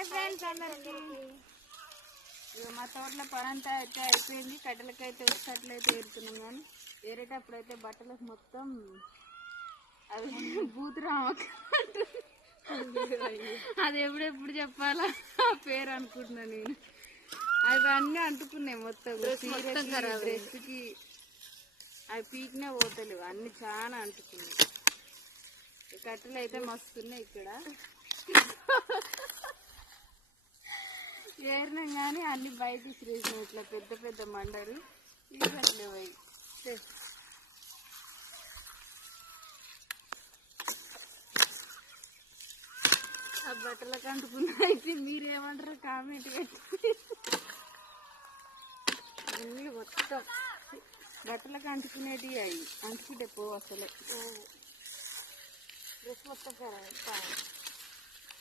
Hi friends అందరికి. మా తోటలో పనంతా అయితే అయిపోయింది. కట్టెలకైతే వచ్చేటట్లయితే ఏరుతున్నాం, కానీ ఏరేటప్పుడైతే బట్టలకు మొత్తం అది బూతురామక అది ఎప్పుడెప్పుడు చెప్పాలా ఆ పేరు అనుకుంటున్నా నేను. అవన్నీ అంటుకున్నాయి మొత్తం డ్రెస్కి. అవి పీకినే పోతలేవు, అన్ని చాలా అంటుకున్నాయి. కట్టెలు అయితే మస్తున్నాయి ఇక్కడ. ఏరినాం కానీ అన్ని బయట ఇసిరేసినాయి ఇట్లా పెద్ద పెద్ద మండలు. ఇవ్వట్లేవు అవి. ఆ బట్టలకు అంటుకున్నా అయితే మీరేమంటారు కామెంట్ పెట్టి. అన్నీ మొత్తం బట్టలకు అంటుకునేటివి అవి అంటుకుంటే పోవు అసలే. డ్రెస్ మొత్తం ఖరాబ్.